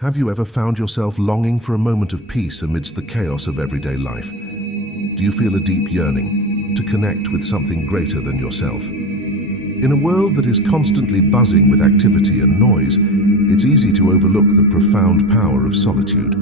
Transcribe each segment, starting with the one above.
Have you ever found yourself longing for a moment of peace amidst the chaos of everyday life? Do you feel a deep yearning to connect with something greater than yourself? In a world that is constantly buzzing with activity and noise, it's easy to overlook the profound power of solitude.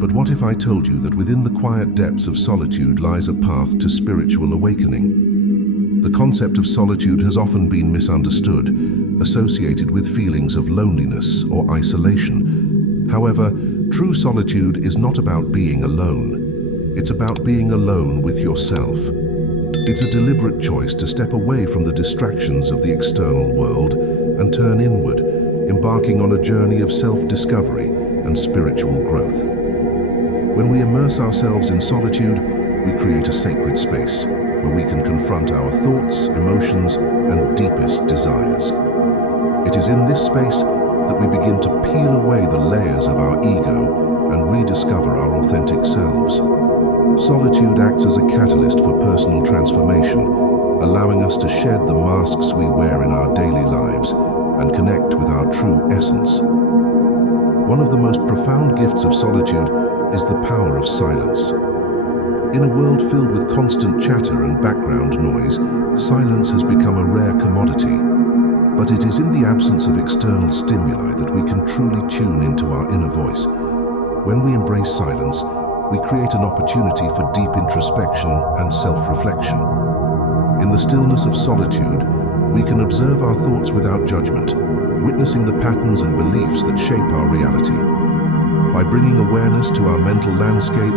But what if I told you that within the quiet depths of solitude lies a path to spiritual awakening? The concept of solitude has often been misunderstood, associated with feelings of loneliness or isolation. However, true solitude is not about being alone. It's about being alone with yourself. It's a deliberate choice to step away from the distractions of the external world and turn inward, embarking on a journey of self-discovery and spiritual growth. When we immerse ourselves in solitude, we create a sacred space where we can confront our thoughts, emotions, and deepest desires. It is in this space that we begin to peel away the layers of our ego and rediscover our authentic selves. Solitude acts as a catalyst for personal transformation, allowing us to shed the masks we wear in our daily lives and connect with our true essence. One of the most profound gifts of solitude is the power of silence. In a world filled with constant chatter and background noise, silence has become a rare commodity. But it is in the absence of external stimuli that we can truly tune into our inner voice. When we embrace silence, we create an opportunity for deep introspection and self-reflection. In the stillness of solitude, we can observe our thoughts without judgment, witnessing the patterns and beliefs that shape our reality. By bringing awareness to our mental landscape,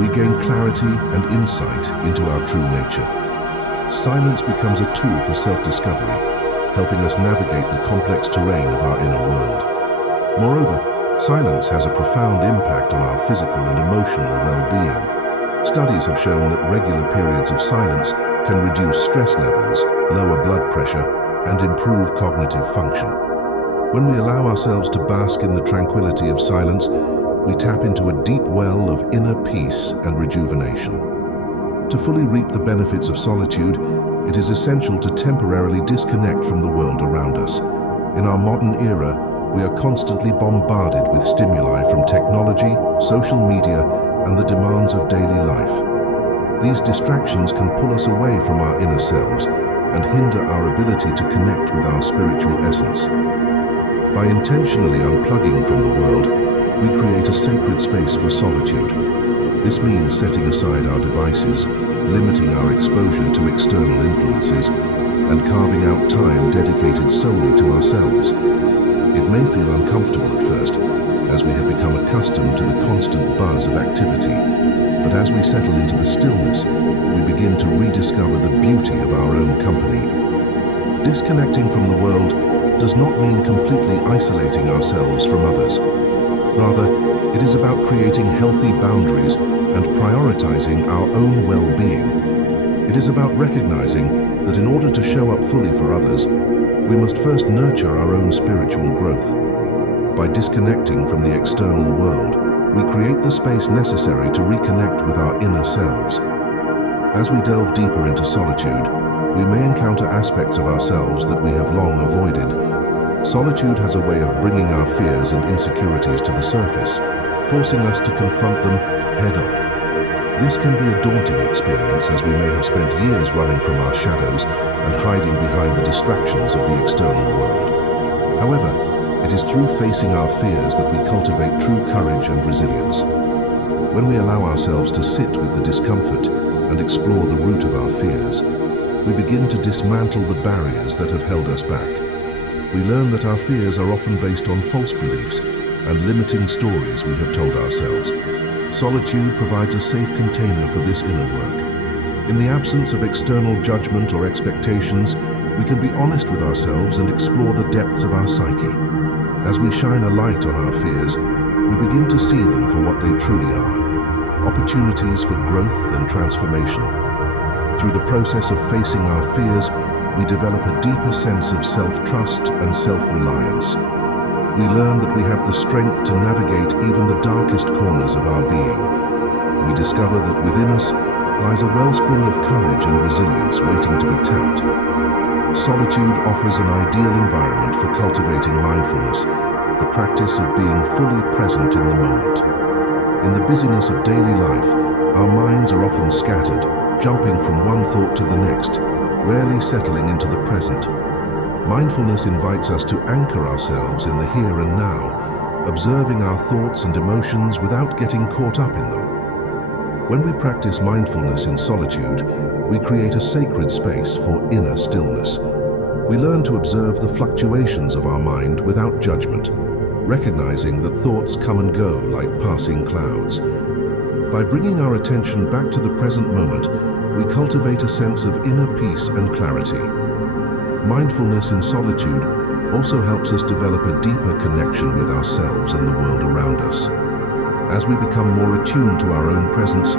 we gain clarity and insight into our true nature. Silence becomes a tool for self-discovery, helping us navigate the complex terrain of our inner world. Moreover, silence has a profound impact on our physical and emotional well-being. Studies have shown that regular periods of silence can reduce stress levels, lower blood pressure, and improve cognitive function. When we allow ourselves to bask in the tranquility of silence, we tap into a deep well of inner peace and rejuvenation. To fully reap the benefits of solitude, it is essential to temporarily disconnect from the world around us. In our modern era, we are constantly bombarded with stimuli from technology, social media, and the demands of daily life. These distractions can pull us away from our inner selves and hinder our ability to connect with our spiritual essence. By intentionally unplugging from the world, we create a sacred space for solitude. This means setting aside our devices, limiting our exposure to external influences, and carving out time dedicated solely to ourselves. It may feel uncomfortable at first, as we have become accustomed to the constant buzz of activity, but as we settle into the stillness, we begin to rediscover the beauty of our own company. Disconnecting from the world does not mean completely isolating ourselves from others. Rather, it is about creating healthy boundaries and prioritizing our own well-being. It is about recognizing that in order to show up fully for others, we must first nurture our own spiritual growth. By disconnecting from the external world, we create the space necessary to reconnect with our inner selves. As we delve deeper into solitude, we may encounter aspects of ourselves that we have long avoided. Solitude has a way of bringing our fears and insecurities to the surface, forcing us to confront them head-on. This can be a daunting experience, as we may have spent years running from our shadows and hiding behind the distractions of the external world. However, it is through facing our fears that we cultivate true courage and resilience. When we allow ourselves to sit with the discomfort and explore the root of our fears, we begin to dismantle the barriers that have held us back. We learn that our fears are often based on false beliefs and limiting stories we have told ourselves. Solitude provides a safe container for this inner work. In the absence of external judgment or expectations, we can be honest with ourselves and explore the depths of our psyche. As we shine a light on our fears, we begin to see them for what they truly are: opportunities for growth and transformation. Through the process of facing our fears, we develop a deeper sense of self-trust and self-reliance. We learn that we have the strength to navigate even the darkest corners of our being. We discover that within us lies a wellspring of courage and resilience waiting to be tapped. Solitude offers an ideal environment for cultivating mindfulness, the practice of being fully present in the moment. In the busyness of daily life, our minds are often scattered, jumping from one thought to the next, rarely settling into the present. Mindfulness invites us to anchor ourselves in the here and now, observing our thoughts and emotions without getting caught up in them. When we practice mindfulness in solitude, we create a sacred space for inner stillness. We learn to observe the fluctuations of our mind without judgment, recognizing that thoughts come and go like passing clouds. By bringing our attention back to the present moment, we cultivate a sense of inner peace and clarity. Mindfulness in solitude also helps us develop a deeper connection with ourselves and the world around us. As we become more attuned to our own presence,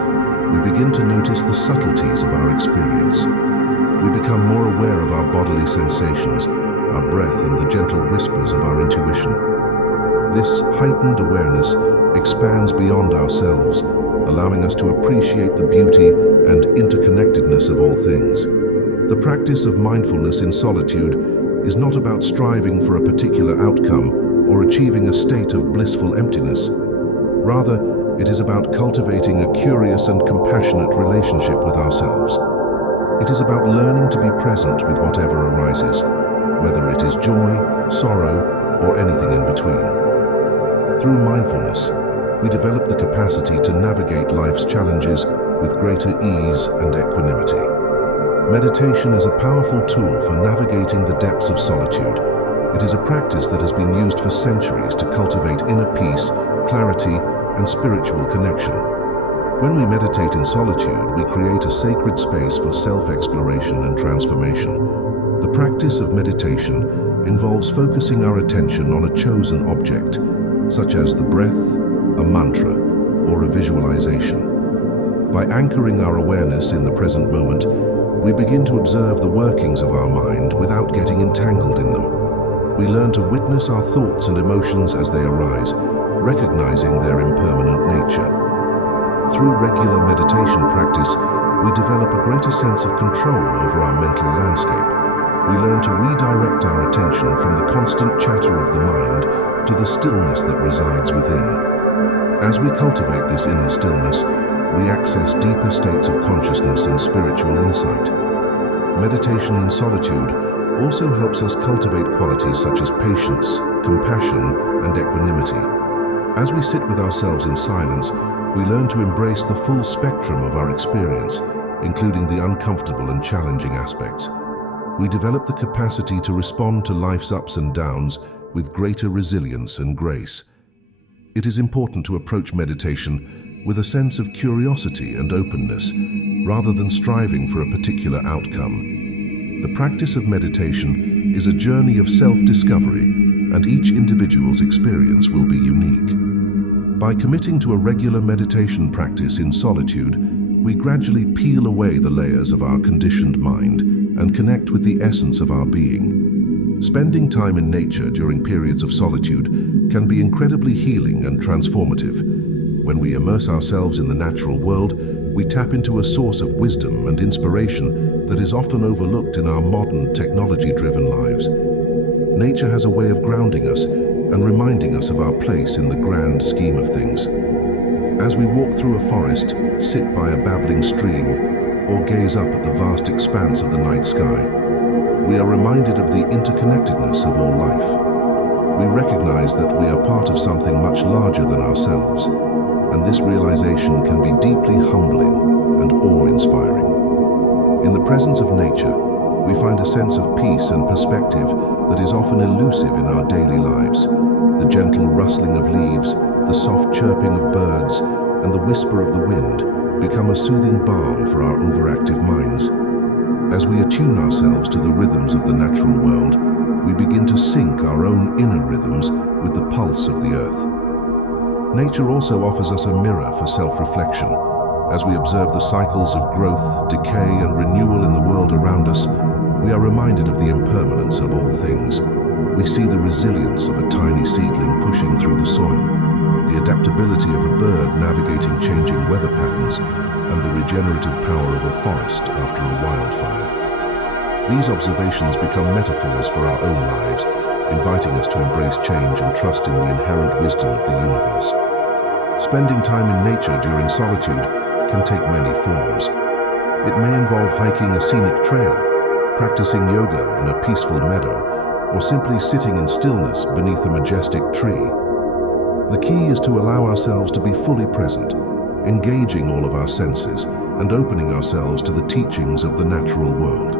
we begin to notice the subtleties of our experience. We become more aware of our bodily sensations, our breath, and the gentle whispers of our intuition. This heightened awareness expands beyond ourselves, allowing us to appreciate the beauty and interconnectedness of all things. The practice of mindfulness in solitude is not about striving for a particular outcome or achieving a state of blissful emptiness. Rather, it is about cultivating a curious and compassionate relationship with ourselves. It is about learning to be present with whatever arises, whether it is joy, sorrow, or anything in between. Through mindfulness, we develop the capacity to navigate life's challenges with greater ease and equanimity. Meditation is a powerful tool for navigating the depths of solitude. It is a practice that has been used for centuries to cultivate inner peace, clarity, and spiritual connection. When we meditate in solitude, we create a sacred space for self-exploration and transformation. The practice of meditation involves focusing our attention on a chosen object, such as the breath, a mantra, or a visualization. By anchoring our awareness in the present moment, we begin to observe the workings of our mind without getting entangled in them. We learn to witness our thoughts and emotions as they arise, recognizing their impermanent nature. Through regular meditation practice, we develop a greater sense of control over our mental landscape. We learn to redirect our attention from the constant chatter of the mind to the stillness that resides within. As we cultivate this inner stillness, we access deeper states of consciousness and spiritual insight. Meditation in solitude also helps us cultivate qualities such as patience, compassion, and equanimity. As we sit with ourselves in silence, we learn to embrace the full spectrum of our experience, including the uncomfortable and challenging aspects. We develop the capacity to respond to life's ups and downs with greater resilience and grace. It is important to approach meditation with a sense of curiosity and openness, rather than striving for a particular outcome. The practice of meditation is a journey of self-discovery, and each individual's experience will be unique. By committing to a regular meditation practice in solitude, we gradually peel away the layers of our conditioned mind and connect with the essence of our being. Spending time in nature during periods of solitude can be incredibly healing and transformative. When we immerse ourselves in the natural world, we tap into a source of wisdom and inspiration that is often overlooked in our modern, technology-driven lives. Nature has a way of grounding us and reminding us of our place in the grand scheme of things. As we walk through a forest, sit by a babbling stream, or gaze up at the vast expanse of the night sky, we are reminded of the interconnectedness of all life. We recognize that we are part of something much larger than ourselves, and this realization can be deeply humbling and awe-inspiring. In the presence of nature, we find a sense of peace and perspective that is often elusive in our daily lives. The gentle rustling of leaves, the soft chirping of birds, and the whisper of the wind become a soothing balm for our overactive minds. As we attune ourselves to the rhythms of the natural world, we begin to sync our own inner rhythms with the pulse of the earth. Nature also offers us a mirror for self-reflection. As we observe the cycles of growth, decay, and renewal in the world around us, we are reminded of the impermanence of all things. We see the resilience of a tiny seedling pushing through the soil, the adaptability of a bird navigating changing weather patterns, and the regenerative power of a forest after a wildfire. These observations become metaphors for our own lives, inviting us to embrace change and trust in the inherent wisdom of the universe. Spending time in nature during solitude can take many forms. It may involve hiking a scenic trail, practicing yoga in a peaceful meadow, or simply sitting in stillness beneath a majestic tree. The key is to allow ourselves to be fully present, engaging all of our senses and opening ourselves to the teachings of the natural world.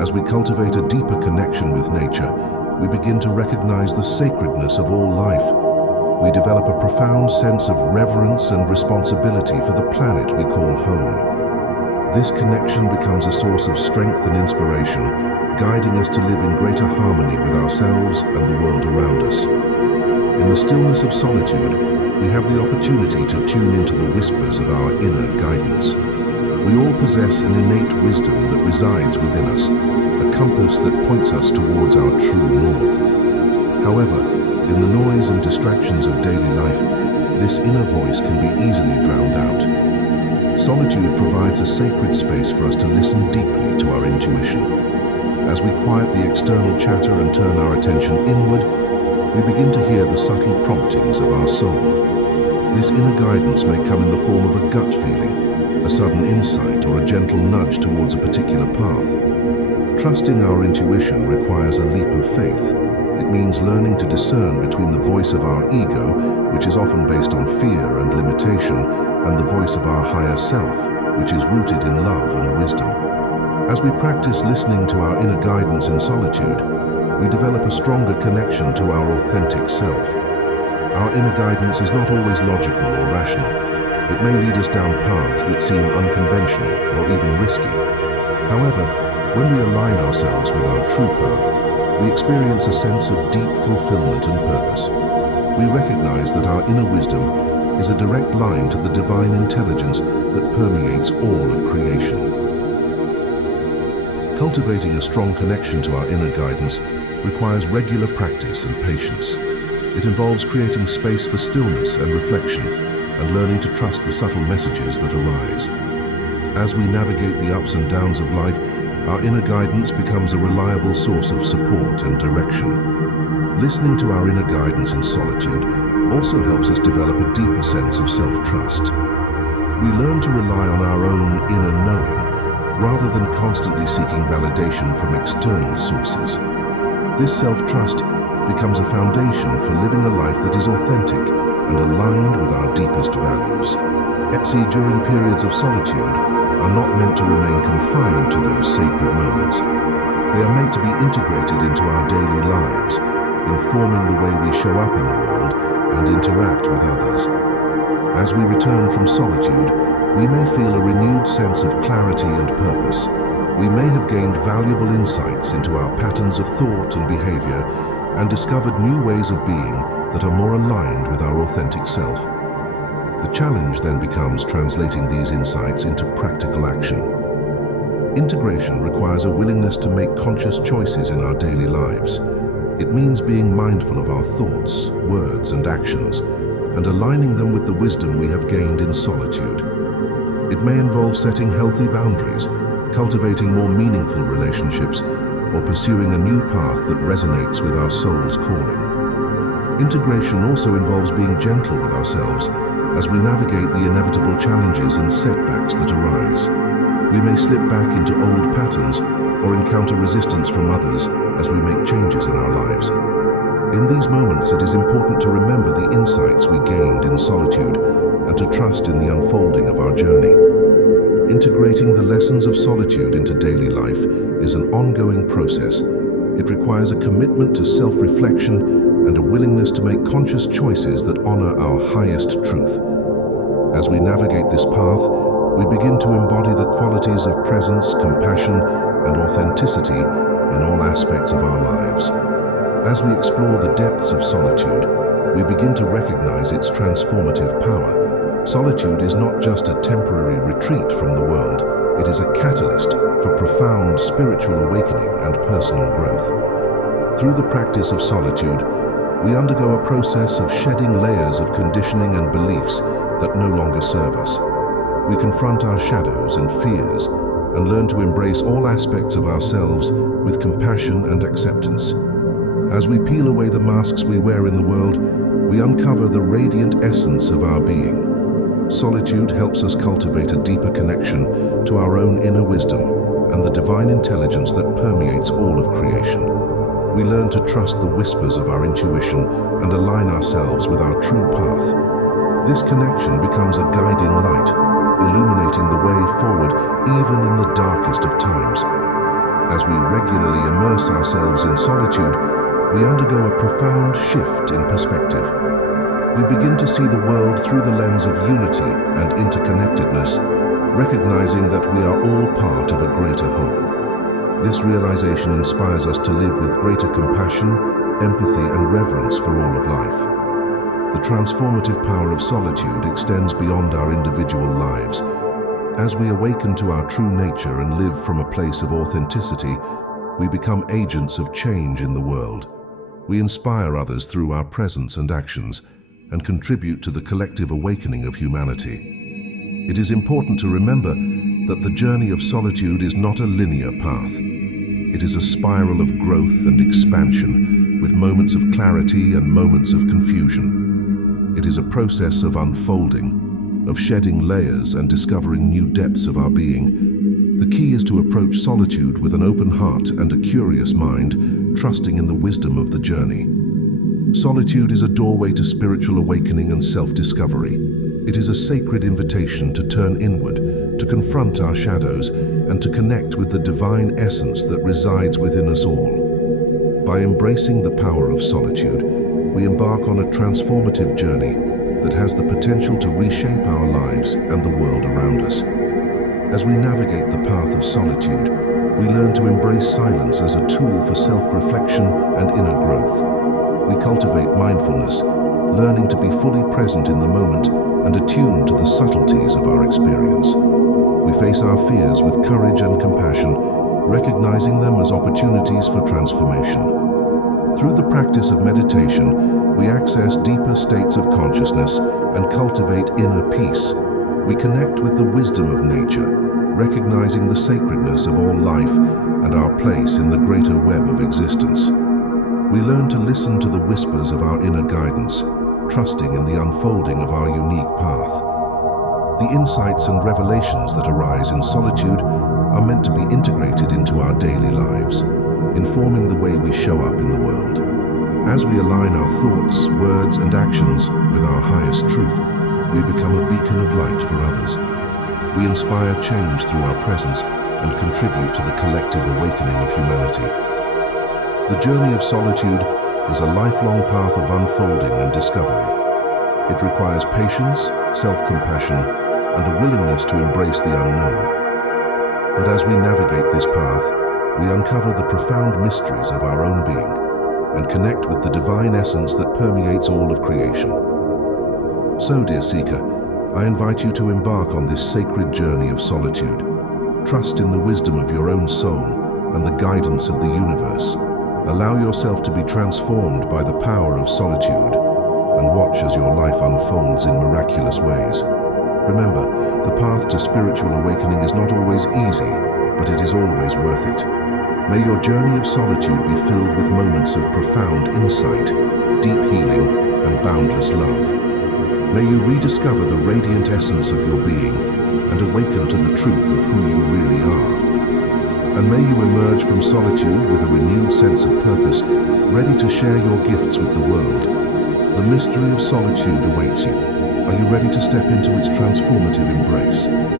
As we cultivate a deeper connection with nature, we begin to recognize the sacredness of all life. We develop a profound sense of reverence and responsibility for the planet we call home. This connection becomes a source of strength and inspiration, guiding us to live in greater harmony with ourselves and the world around us. In the stillness of solitude, we have the opportunity to tune into the whispers of our inner guidance. We all possess an innate wisdom that resides within us, a compass that points us towards our true north. However, in the noise and distractions of daily life, this inner voice can be easily drowned out. Solitude provides a sacred space for us to listen deeply to our intuition. As we quiet the external chatter and turn our attention inward, we begin to hear the subtle promptings of our soul. This inner guidance may come in the form of a gut feeling, a sudden insight, or a gentle nudge towards a particular path. Trusting our intuition requires a leap of faith. It means learning to discern between the voice of our ego, which is often based on fear and limitation, and the voice of our higher self, which is rooted in love and wisdom. As we practice listening to our inner guidance in solitude, we develop a stronger connection to our authentic self. Our inner guidance is not always logical or rational. It may lead us down paths that seem unconventional or even risky. However, when we align ourselves with our true path, we experience a sense of deep fulfillment and purpose. We recognize that our inner wisdom is a direct line to the divine intelligence that permeates all of creation. Cultivating a strong connection to our inner guidance requires regular practice and patience. It involves creating space for stillness and reflection, and learning to trust the subtle messages that arise. As we navigate the ups and downs of life, our inner guidance becomes a reliable source of support and direction. Listening to our inner guidance in solitude also helps us develop a deeper sense of self-trust. We learn to rely on our own inner knowing, rather than constantly seeking validation from external sources. This self-trust becomes a foundation for living a life that is authentic and aligned with our deepest values. See, during periods of solitude are not meant to remain confined to those sacred moments. They are meant to be integrated into our daily lives, informing the way we show up in the world and interact with others. As we return from solitude, we may feel a renewed sense of clarity and purpose. We may have gained valuable insights into our patterns of thought and behavior and discovered new ways of being that are more aligned with our authentic self. The challenge then becomes translating these insights into practical action. Integration requires a willingness to make conscious choices in our daily lives. It means being mindful of our thoughts, words, and actions, and aligning them with the wisdom we have gained in solitude. It may involve setting healthy boundaries, cultivating more meaningful relationships, or pursuing a new path that resonates with our soul's calling. Integration also involves being gentle with ourselves as we navigate the inevitable challenges and setbacks that arise. We may slip back into old patterns or encounter resistance from others as we make changes in our lives. In these moments, it is important to remember the insights we gained in solitude and to trust in the unfolding of our journey. Integrating the lessons of solitude into daily life is an ongoing process. It requires a commitment to self-reflection and a willingness to make conscious choices that honor our highest truth. As we navigate this path, we begin to embody the qualities of presence, compassion, and authenticity in all aspects of our lives. As we explore the depths of solitude, we begin to recognize its transformative power. Solitude is not just a temporary retreat from the world, it is a catalyst for profound spiritual awakening and personal growth. Through the practice of solitude, we undergo a process of shedding layers of conditioning and beliefs that no longer serve us. We confront our shadows and fears and learn to embrace all aspects of ourselves with compassion and acceptance. As we peel away the masks we wear in the world, we uncover the radiant essence of our being. Solitude helps us cultivate a deeper connection to our own inner wisdom and the divine intelligence that permeates all of creation. We learn to trust the whispers of our intuition and align ourselves with our true path. This connection becomes a guiding light, illuminating the way forward even in the darkest of times. As we regularly immerse ourselves in solitude, we undergo a profound shift in perspective. We begin to see the world through the lens of unity and interconnectedness, recognizing that we are all part of a greater whole. This realization inspires us to live with greater compassion, empathy, and reverence for all of life. The transformative power of solitude extends beyond our individual lives. As we awaken to our true nature and live from a place of authenticity, we become agents of change in the world. We inspire others through our presence and actions, and contribute to the collective awakening of humanity. It is important to remember that the journey of solitude is not a linear path. It is a spiral of growth and expansion, with moments of clarity and moments of confusion. It is a process of unfolding, of shedding layers and discovering new depths of our being. The key is to approach solitude with an open heart and a curious mind, trusting in the wisdom of the journey. Solitude is a doorway to spiritual awakening and self-discovery. It is a sacred invitation to turn inward, to confront our shadows, and to connect with the divine essence that resides within us all. By embracing the power of solitude, we embark on a transformative journey that has the potential to reshape our lives and the world around us. As we navigate the path of solitude, we learn to embrace silence as a tool for self-reflection and inner growth. We cultivate mindfulness, learning to be fully present in the moment and attuned to the subtleties of our experience. We face our fears with courage and compassion, recognizing them as opportunities for transformation. Through the practice of meditation, we access deeper states of consciousness and cultivate inner peace. We connect with the wisdom of nature, recognizing the sacredness of all life and our place in the greater web of existence. We learn to listen to the whispers of our inner guidance, trusting in the unfolding of our unique path. The insights and revelations that arise in solitude are meant to be integrated into our daily lives, informing the way we show up in the world. As we align our thoughts, words, and actions with our highest truth, we become a beacon of light for others. We inspire change through our presence and contribute to the collective awakening of humanity. The journey of solitude is a lifelong path of unfolding and discovery. It requires patience, self-compassion, and a willingness to embrace the unknown. But as we navigate this path, we uncover the profound mysteries of our own being and connect with the divine essence that permeates all of creation. So, dear seeker, I invite you to embark on this sacred journey of solitude. Trust in the wisdom of your own soul and the guidance of the universe. Allow yourself to be transformed by the power of solitude and watch as your life unfolds in miraculous ways. Remember, the path to spiritual awakening is not always easy, but it is always worth it. May your journey of solitude be filled with moments of profound insight, deep healing, and boundless love. May you rediscover the radiant essence of your being and awaken to the truth of who you really are. And may you emerge from solitude with a renewed sense of purpose, ready to share your gifts with the world. The mystery of solitude awaits you. Are you ready to step into its transformative embrace?